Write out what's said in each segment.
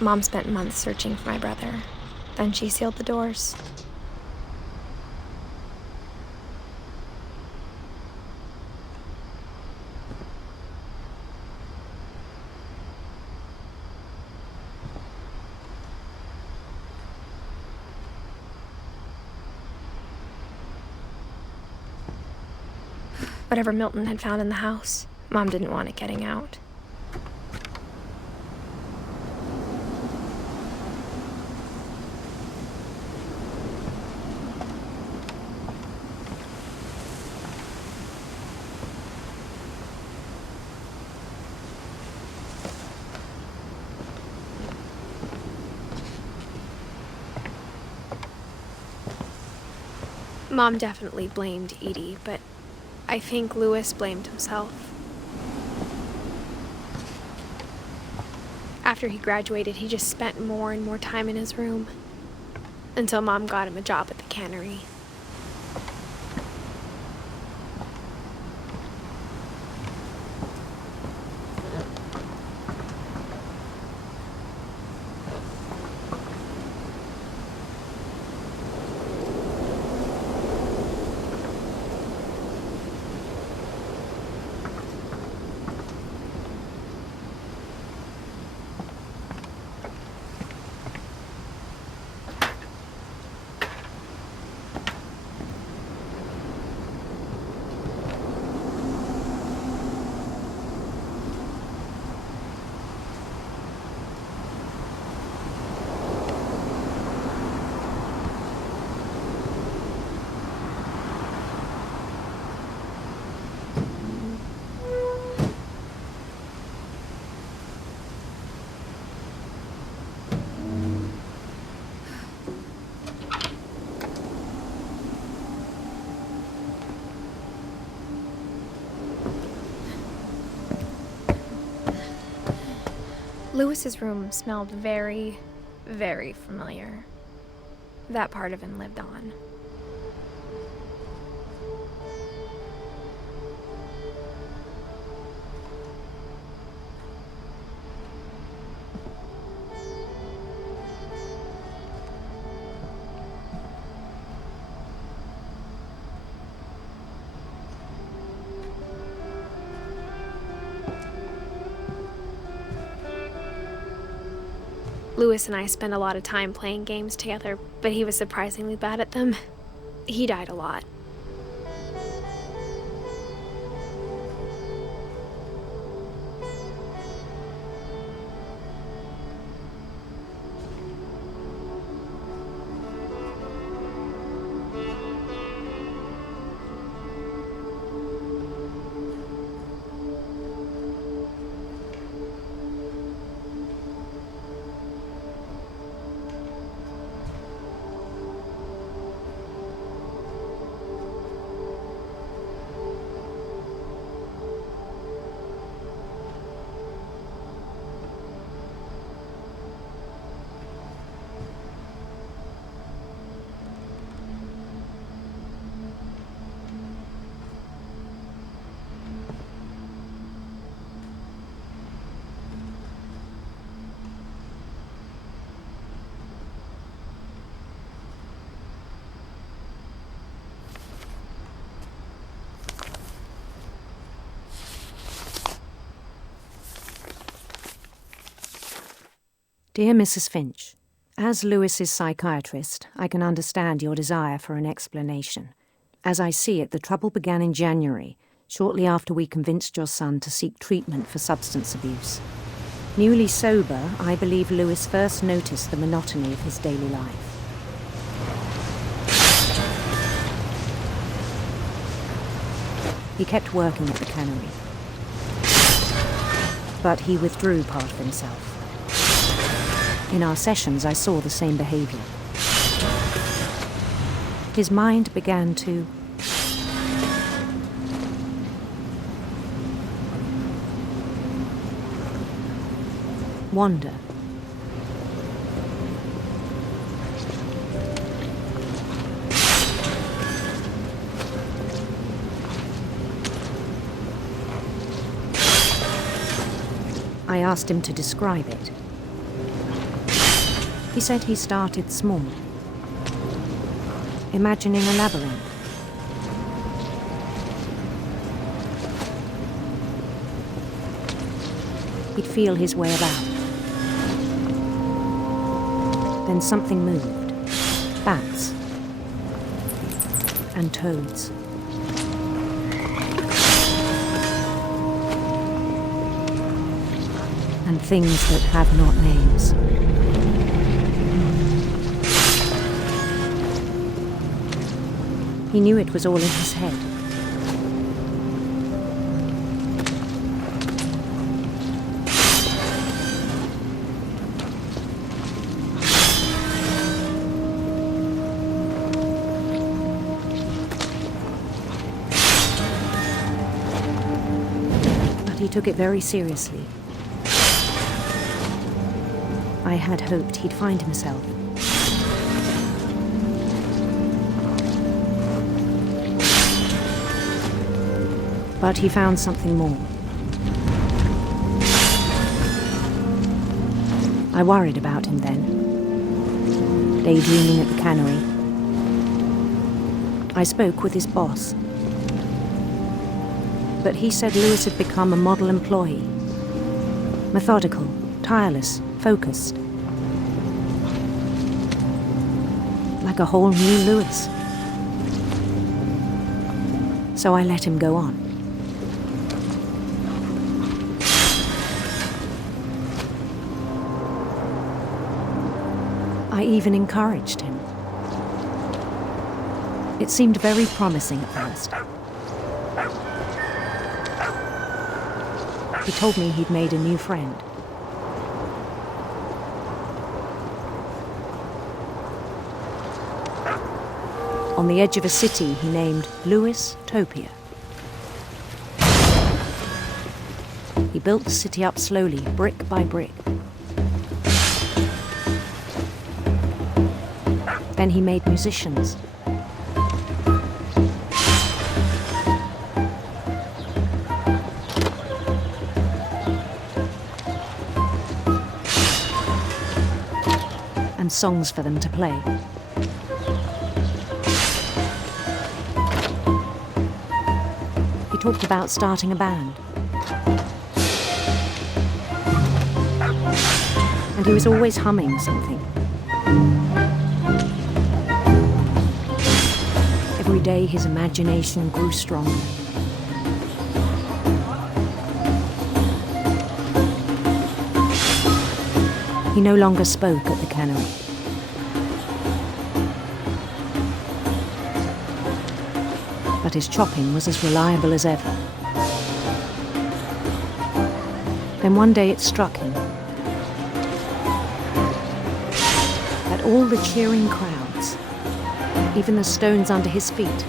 Mom spent months searching for my brother. Then she sealed the doors. Whatever Milton had found in the house, Mom didn't want it getting out. Mom definitely blamed Edie, but I think Louis blamed himself. After he graduated, he just spent more and more time in his room, until Mom got him a job at the cannery. Louis's room smelled very, very familiar. That part of him lived on. Louis and I spent a lot of time playing games together, but he was surprisingly bad at them. He died a lot. Dear Mrs. Finch, as Louis's psychiatrist, I can understand your desire for an explanation. As I see it, the trouble began in January, shortly after we convinced your son to seek treatment for substance abuse. Newly sober, I believe Louis first noticed the monotony of his daily life. He kept working at the cannery, but he withdrew part of himself. In our sessions, I saw the same behavior. His mind began to wander. I asked him to describe it. He said he started small, imagining a labyrinth. He'd feel his way about. Then something moved. Bats. And toads. And things that have not names. He knew it was all in his head. But he took it very seriously. I had hoped he'd find himself. But he found something more. I worried about him then, daydreaming at the cannery. I spoke with his boss. But he said Lewis had become a model employee. Methodical, tireless, focused. Like a whole new Lewis. So I let him go on. I even encouraged him. It seemed very promising at first. He told me he'd made a new friend. On the edge of a city he named Lewis Topia. He built the city up slowly, brick by brick. Then he made musicians. And songs for them to play. He talked about starting a band. And he was always humming something. Every day his imagination grew stronger. He no longer spoke at the cannery. But his chopping was as reliable as ever. Then one day it struck him that all the cheering crowds, even the stones under his feet,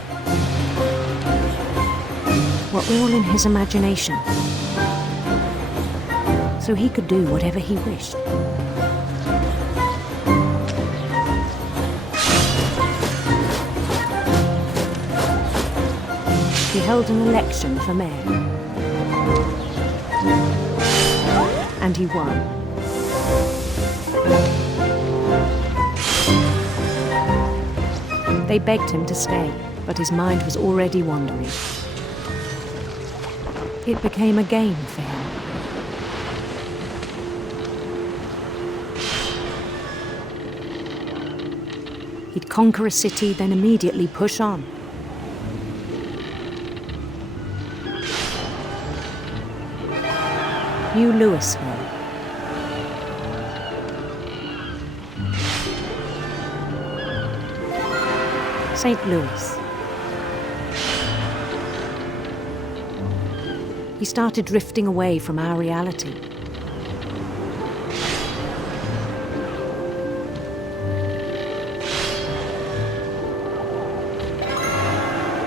were all in his imagination. So he could do whatever he wished. He held an election for mayor. And he won. They begged him to stay, but his mind was already wandering. It became a game for him. He'd conquer a city, then immediately push on. New Louisville. St. Louis. He started drifting away from our reality.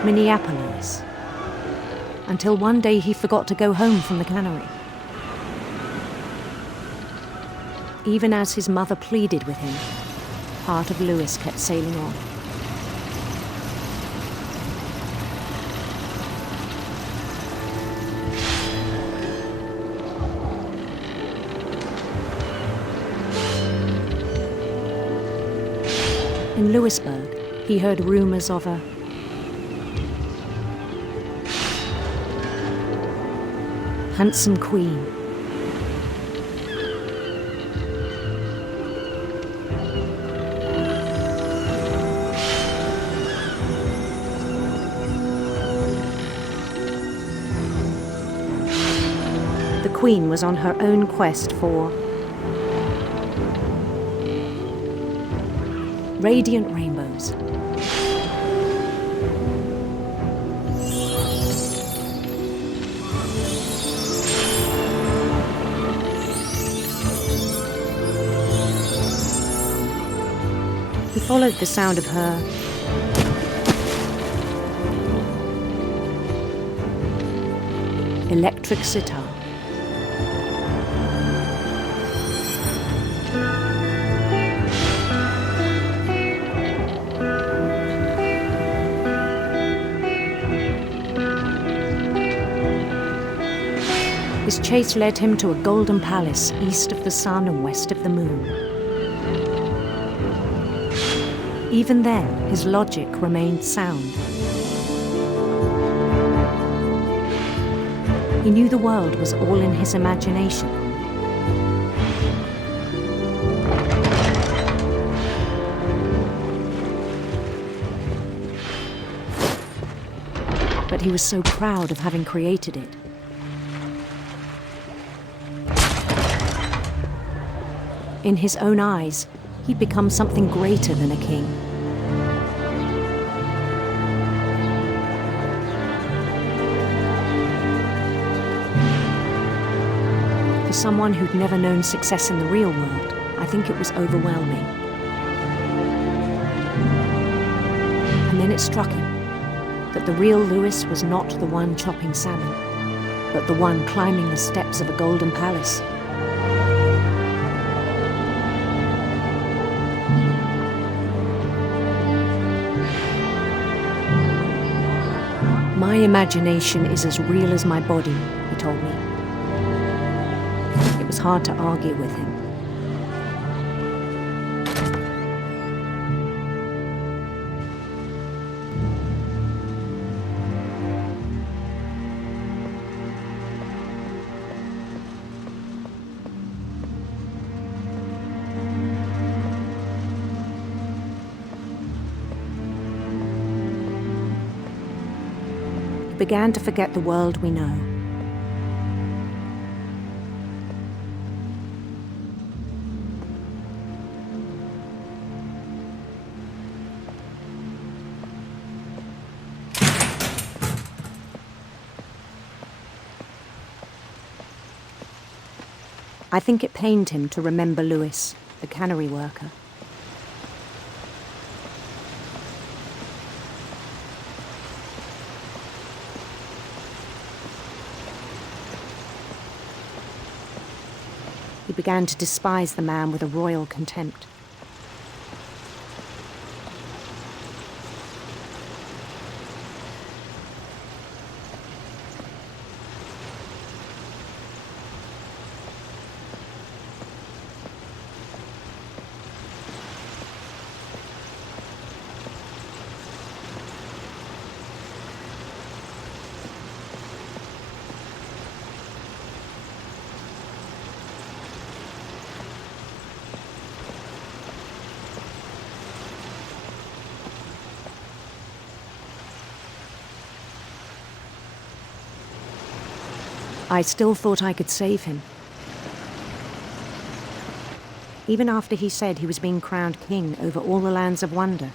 Minneapolis. Until one day he forgot to go home from the cannery. Even as his mother pleaded with him, part of Lewis kept sailing on. In Louisburg, he heard rumours of a handsome queen. The queen was on her own quest for radiant rainbows. He followed the sound of her electric sitar. His chase led him to a golden palace east of the sun and west of the moon. Even then, his logic remained sound. He knew the world was all in his imagination. But he was so proud of having created it. In his own eyes, he'd become something greater than a king. For someone who'd never known success in the real world, I think it was overwhelming. And then it struck him that the real Louis was not the one chopping salmon, but the one climbing the steps of a golden palace. My imagination is as real as my body, he told me. It was hard to argue with him. Began to forget the world we know. I think it pained him to remember Louis, the cannery worker. He began to despise the man with a royal contempt. I still thought I could save him. Even after he said he was being crowned king over all the lands of wonder.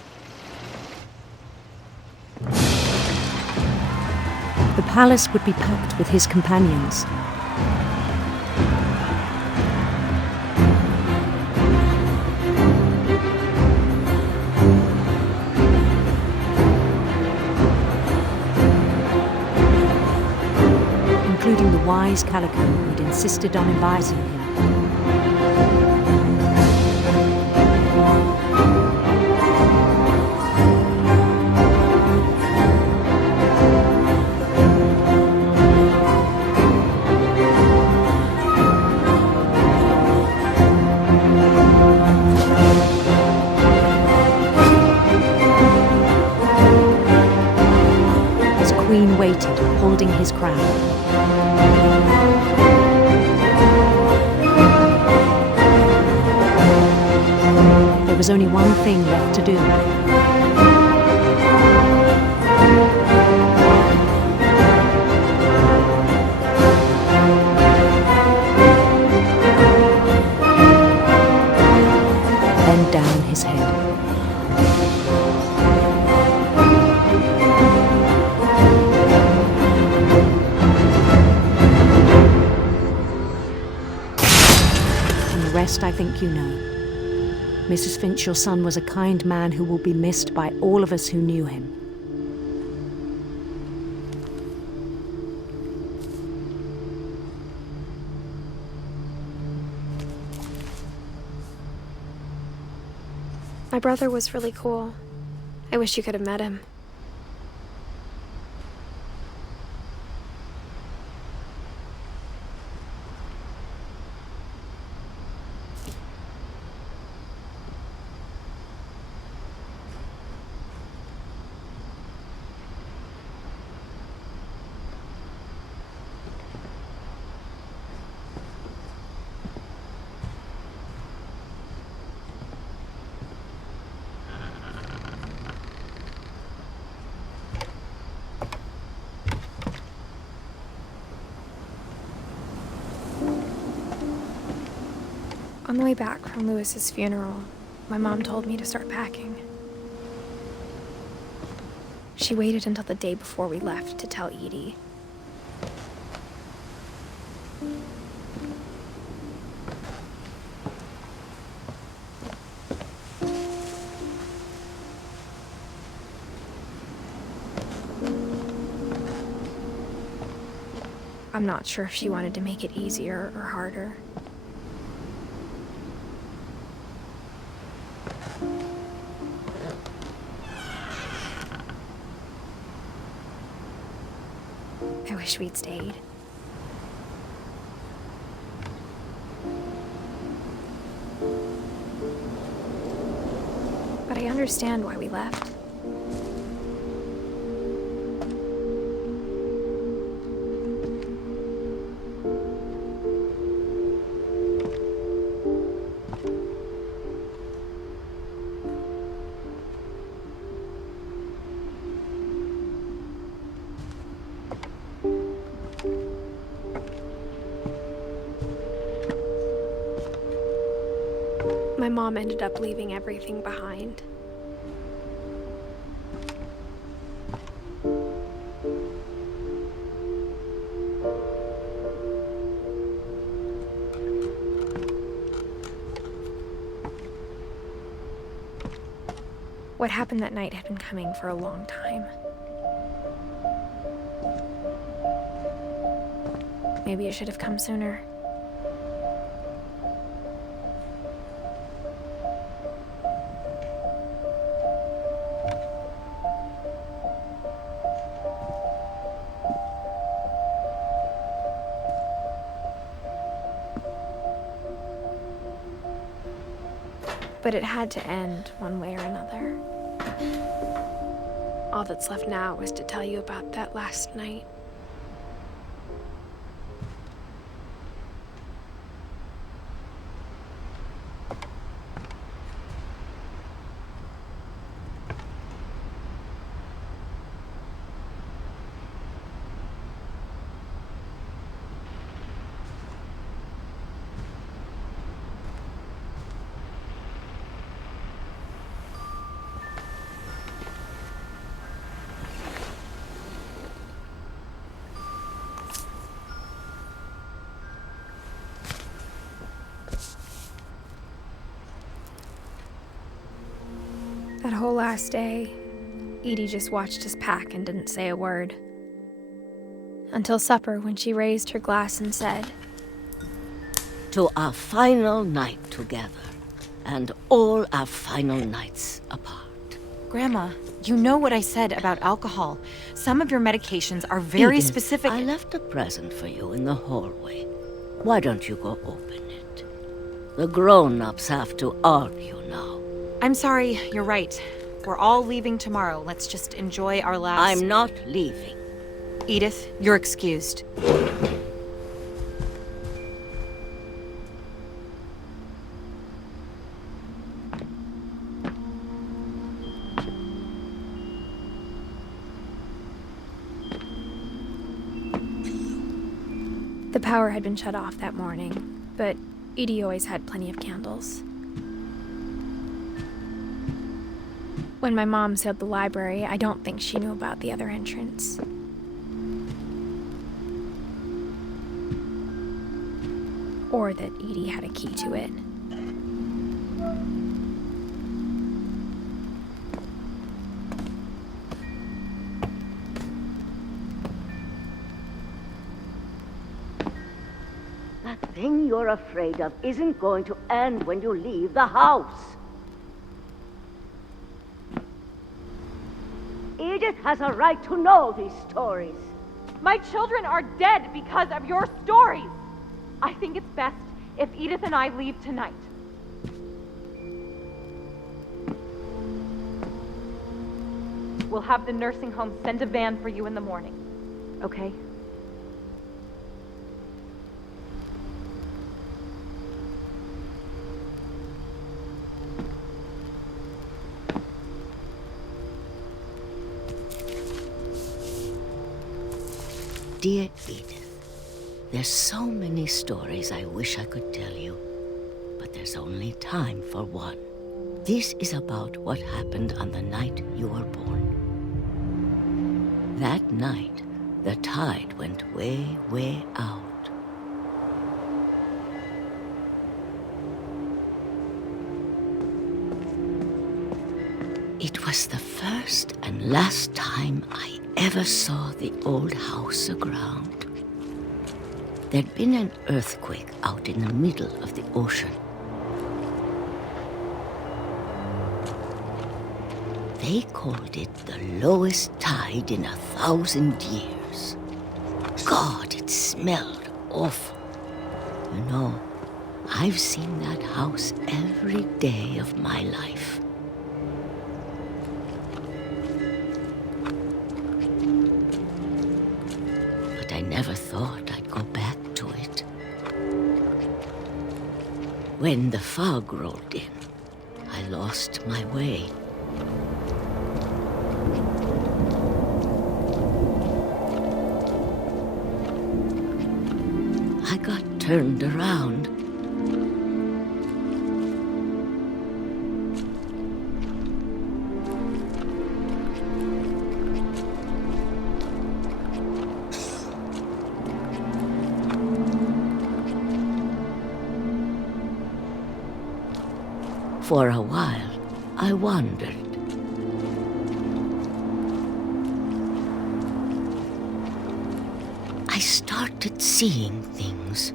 The palace would be packed with his companions. Including the wise Calico who'd insisted on advising him. was only one thing left to do. Bend down his head. And the rest I think you know. Mrs. Finch, your son was a kind man who will be missed by all of us who knew him. My brother was really cool. I wish you could have met him. On the way back from Lewis's funeral, my mom told me to start packing. She waited until the day before we left to tell Edie. I'm not sure if she wanted to make it easier or harder. I wish we'd stayed. But I understand why we left. My mom ended up leaving everything behind. What happened that night had been coming for a long time. Maybe it should have come sooner. But it had to end one way or another. All that's left now is to tell you about that last night. That whole last day, Edie just watched us pack and didn't say a word. Until supper, when she raised her glass and said, "To our final night together, and all our final nights apart." Grandma, you know what I said about alcohol. Some of your medications are very Edith, specific. I left a present for you in the hallway. Why don't you go open it? The grown-ups have to argue now. I'm sorry, you're right. We're all leaving tomorrow. Let's just enjoy our last... I'm not leaving. Edith, you're excused. power had been shut off that morning, but Edie always had plenty of candles. When my mom sealed the library, I don't think she knew about the other entrance. Or that Edie had a key to it. That thing you're afraid of isn't going to end when you leave the house. Edith has a right to know these stories. My children are dead because of your stories. I think it's best if Edith and I leave tonight. We'll have the nursing home send a van for you in the morning, okay? Dear Edith, there's so many stories I wish I could tell you, but there's only time for one. This is about what happened on the night you were born. That night, the tide went way, way out. It was the first and last time I ever saw the old house aground. There'd been an earthquake out in the middle of the ocean. They called it the lowest tide in 1,000 years. God, it smelled awful. You know, I've seen that house every day of my life. I never thought I'd go back to it. When the fog rolled in, I lost my way. I got turned around. For a while, I wandered. I started seeing things.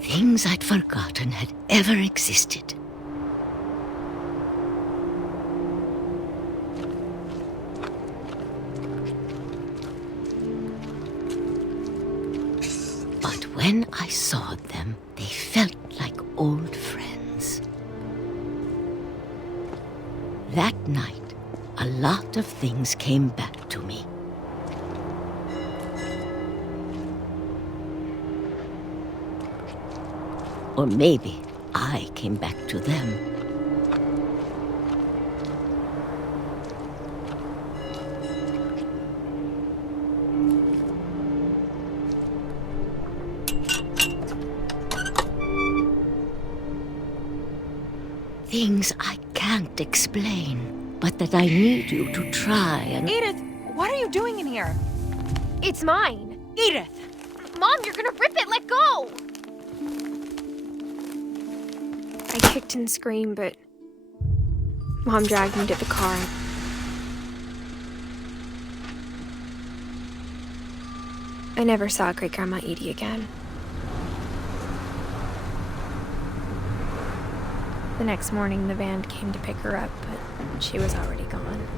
Things I'd forgotten had ever existed. When I saw them, they felt like old friends. That night, a lot of things came back to me. Or maybe I came back to them. Things I can't explain, but that I need you to try and... Edith, what are you doing in here? It's mine. Edith! Mom, you're gonna rip it! Let go! I kicked and screamed, but Mom dragged me to the car. I never saw Great-Grandma Edie again. The next morning, the van came to pick her up, but she was already gone.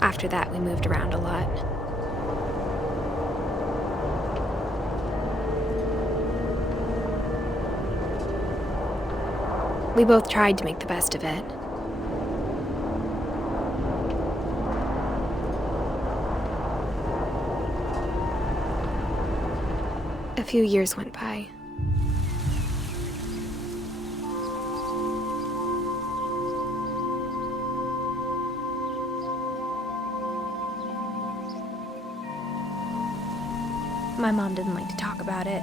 After that, we moved around a lot. We both tried to make the best of it. A few years went by. My mom didn't like to talk about it,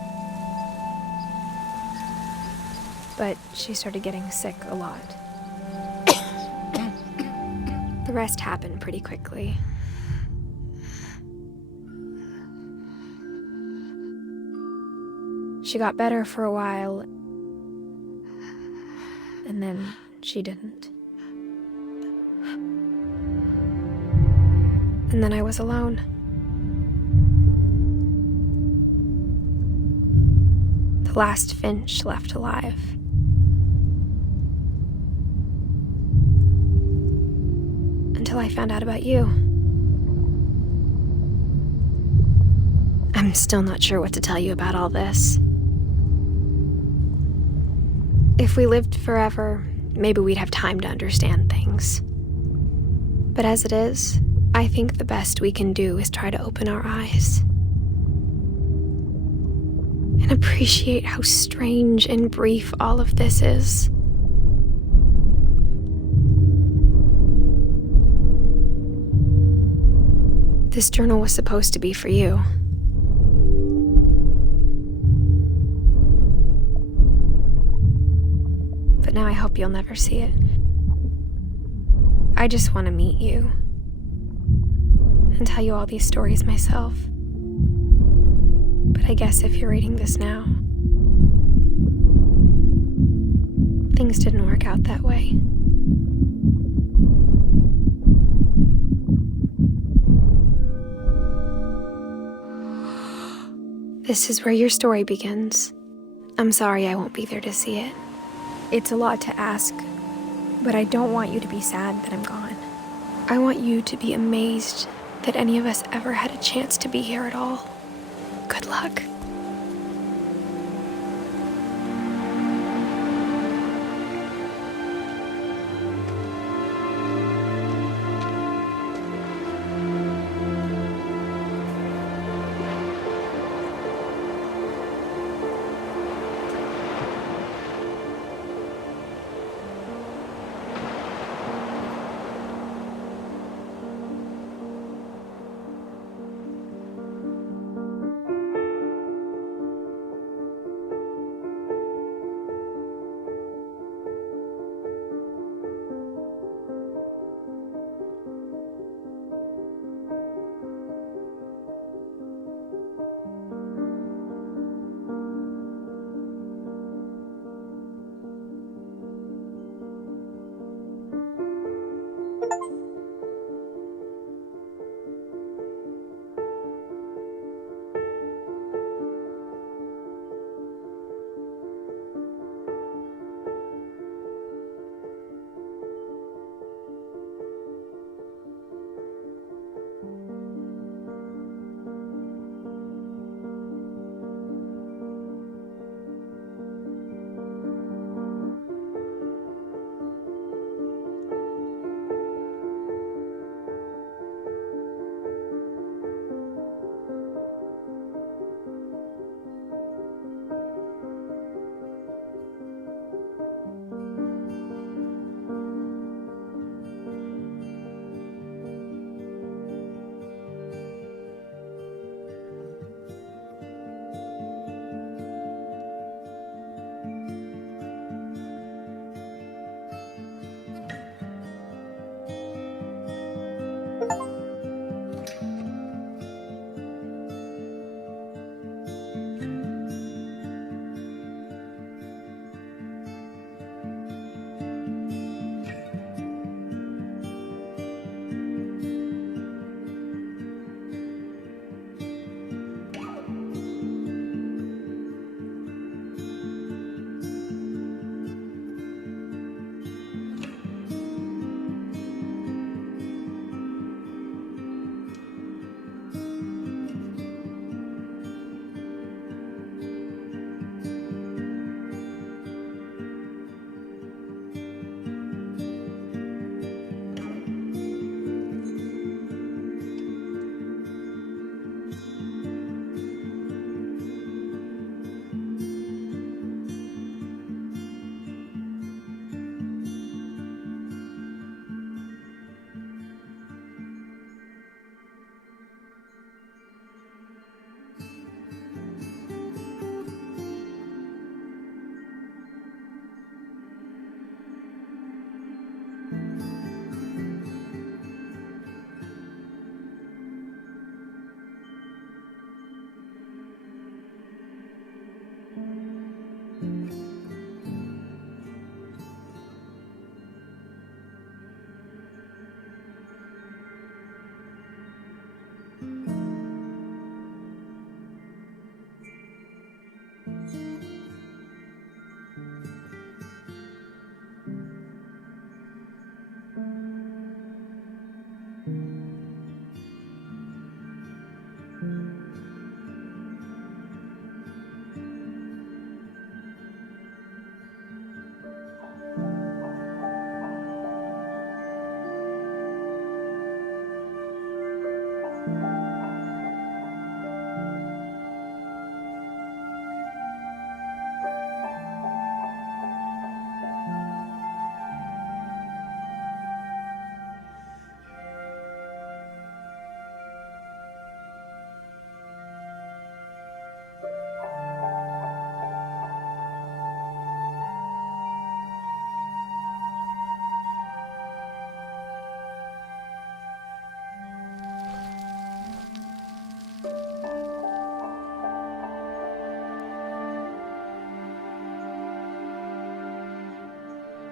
but she started getting sick a lot. The rest happened pretty quickly. She got better for a while, and then she didn't. And then I was alone. The last Finch left alive. Until I found out about you. I'm still not sure what to tell you about all this. If we lived forever, maybe we'd have time to understand things. But as it is, I think the best we can do is try to open our eyes. And appreciate how strange and brief all of this is. This journal was supposed to be for you. But now I hope you'll never see it. I just want to meet you and tell you all these stories myself. But I guess if you're reading this now, things didn't work out that way. This is where your story begins. I'm sorry I won't be there to see it. It's a lot to ask, but I don't want you to be sad that I'm gone. I want you to be amazed that any of us ever had a chance to be here at all. Good luck.